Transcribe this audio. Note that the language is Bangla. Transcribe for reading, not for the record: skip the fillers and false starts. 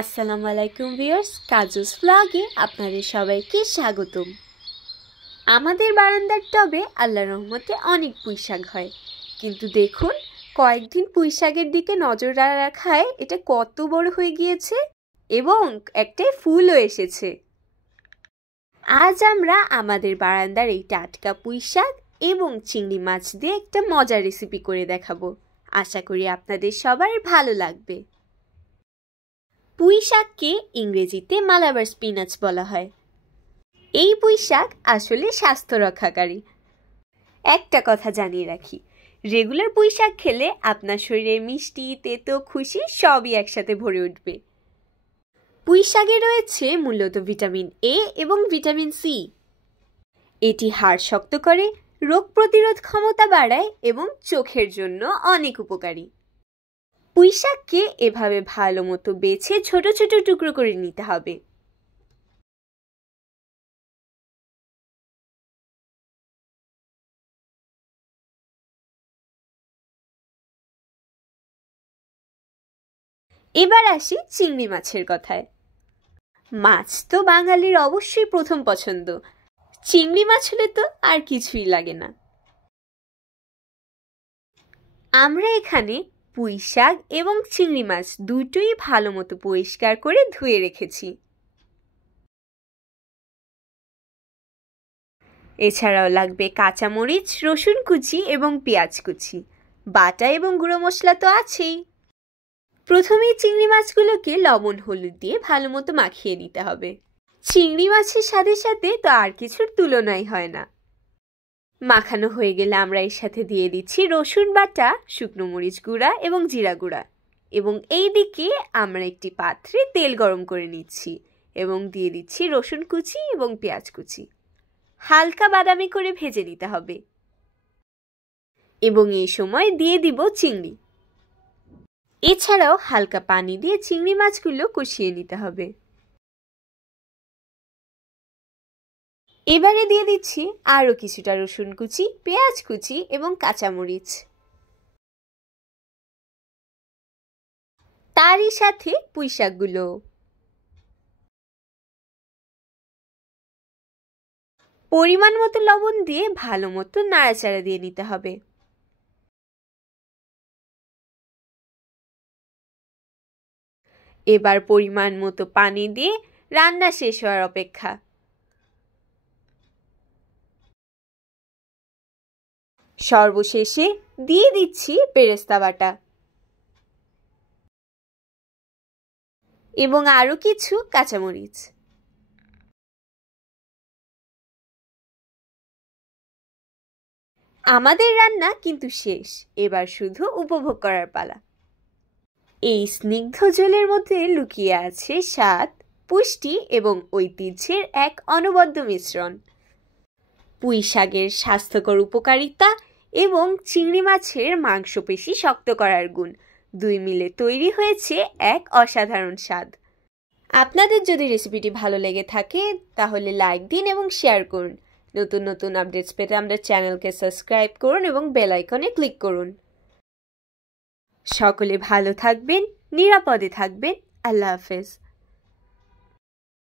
আসসালামু আলাইকুম ভিউয়ার্স, কাজুস ব্লগে আপনাদের সবাইকে স্বাগতম। আমাদের বারান্দার টবে আল্লাহর রহমতে অনেক পুঁইশাক হয়, কিন্তু দেখুন কয়েকদিন পুঁইশাকের দিকে নজর না রাখায় এটা কত বড় হয়ে গিয়েছে এবং একটা ফুলও এসেছে। আজ আমরা আমাদের বারান্দার এই টাটকা পুঁইশাক এবং চিংড়ি মাছ দিয়ে একটা মজার রেসিপি করে দেখাবো। আশা করি আপনাদের সবার ভালো লাগবে। পুঁইশাককে ইংরেজিতে মালাবার স্পিনাচ বলা হয়। এই পুঁইশাক আসলে স্বাস্থ্য রক্ষাকারী। একটা কথা জানিয়ে রাখি, রেগুলার পুঁইশাক খেলে আপনার শরীরে মিষ্টি, তেতো, খুশি সবই একসাথে ভরে উঠবে। পুঁইশাকে রয়েছে মূলত ভিটামিন এ এবং ভিটামিন সি। এটি হাড় শক্ত করে, রোগ প্রতিরোধ ক্ষমতা বাড়ায় এবং চোখের জন্য অনেক উপকারী। পুঁইশাককে এভাবে ভালো মতো বেছে ছোট ছোট টুকরো করে নিতে হবে। এবার আসি চিংড়ি মাছের কথায়। মাছ তো বাঙালির অবশ্যই প্রথম পছন্দ। চিংড়ি মাছ হলে তো আর কিছুই লাগে না। আমরা এখানে পুঁইশাক এবং চিংড়ি মাছ দুটোই ভালো মতো পরিষ্কার করে ধুয়ে রেখেছি। এছাড়াও লাগবে কাঁচামরিচ, রসুন কুচি এবং পেঁয়াজ কুচি। বাটা এবং গুঁড়ো মশলা তো আছেই। প্রথমেই চিংড়ি মাছগুলোকে লবণ হলুদ দিয়ে ভালো মতো মাখিয়ে নিতে হবে। চিংড়ি মাছের সাথে সাথে তো আর কিছুর তুলনাই হয় না। মাখানো হয়ে গেলে আমরা এর সাথে দিয়ে দিচ্ছি রসুন বাটা, শুকনো মরিচ গুঁড়া এবং জিরা গুঁড়া। এবং এই দিকে আমরা একটি পাত্রে তেল গরম করে নিচ্ছি এবং দিয়ে দিচ্ছি রসুন কুচি এবং পেঁয়াজ কুচি। হালকা বাদামি করে ভেজে নিতে হবে এবং এই সময় দিয়ে দিব চিংড়ি। এছাড়াও হালকা পানি দিয়ে চিংড়ি মাছগুলো কষিয়ে নিতে হবে। এবারে দিয়ে দিচ্ছি আরও কিছুটা রসুন কুচি, পেঁয়াজ কুচি এবং কাঁচামরিচ। তারই সাথে পুঁইশাকগুলো। পরিমাণ মতো লবণ দিয়ে ভালো মতো নাড়াচাড়া দিয়ে নিতে হবে। এবার পরিমাণ মতো পানি দিয়ে রান্না শেষ হওয়ার অপেক্ষা। সর্বশেষে দিয়ে দিচ্ছি বেরেস্তা বাটা এবং আরও কিছু কাঁচামরিচ। আমাদের রান্না কিন্তু শেষ, এবার শুধু উপভোগ করার পালা। এই স্নিগ্ধ ঝোলের মধ্যে লুকিয়ে আছে স্বাদ, পুষ্টি এবং ঐতিহ্যের এক অনবদ্য মিশ্রণ। পুঁইশাকের স্বাস্থ্যকর উপকারিতা এবং চিংড়ি মাছের মাংসপেশি শক্ত করার গুণ দুই মিলে তৈরি হয়েছে এক অসাধারণ স্বাদ। আপনাদের যদি রেসিপিটি ভালো লেগে থাকে তাহলে লাইক দিন এবং শেয়ার করুন। নতুন নতুন আপডেটস পেতে আমাদের চ্যানেলকে সাবস্ক্রাইব করুন এবং বেল আইকনে ক্লিক করুন। সকলে ভালো থাকবেন, নিরাপদে থাকবেন। আল্লাহ হাফেজ।